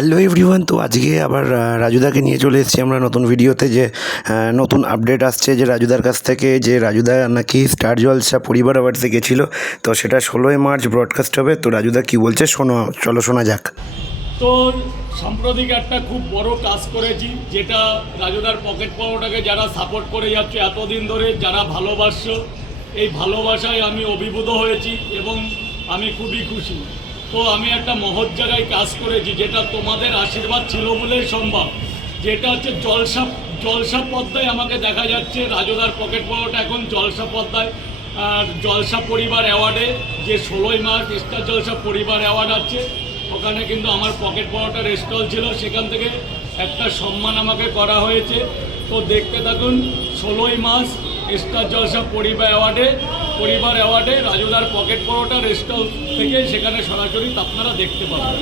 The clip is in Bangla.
Hello everyone. তো আজকে আবার রাজুদাকে নিয়ে চলে এসেছি আমরা নতুন ভিডিওতে। যে নতুন আপডেট আসছে যে রাজুদার কাছ থেকে, যে রাজুদা নাকি স্টার জলসা পরিবার অ্যাওয়ার্ডসে গেছিলো। তো সেটা 16ই মার্চ ব্রডকাস্ট হবে। তো রাজুদা কি বলছে শোনো, চলো শোনা যাক। তো সাম্প্রতিক একটা খুব বড় কাজ করেছি, যেটা রাজুদার পকেট পরোটাকে যারা সাপোর্ট করে যাচ্ছে এতদিন ধরে, যারা ভালোবাসছো, এই ভালোবাসায় আমি অভিভূত হয়েছি এবং আমি খুবই খুশি। তো আমি একটা মহৎ জায়গায় কাজ করেছি, যেটা তোমাদের আশীর্বাদ ছিল বলেই সম্ভব। যেটা হচ্ছে জলসা পদ্মায় আমাকে দেখা যাচ্ছে। রাজুদার পকেট পরোটা এখন জলসা পদ্মায়, আর জলসা পরিবার অ্যাওয়ার্ডে, যে 16ই মার্চ স্টার জলসা পরিবার অ্যাওয়ার্ড আছে, ওখানে কিন্তু আমার পকেট পরোটার স্টল ছিল। সেখান থেকে একটা সম্মান আমাকে করা হয়েছে। তো দেখতে থাকুন 16ই মার্চ স্টার জলসা পরিবার অ্যাওয়ার্ডে রাজুদার পকেট পরোটার স্টল থেকে, সেখানে সরাসরি আপনারা দেখতে পাবেন।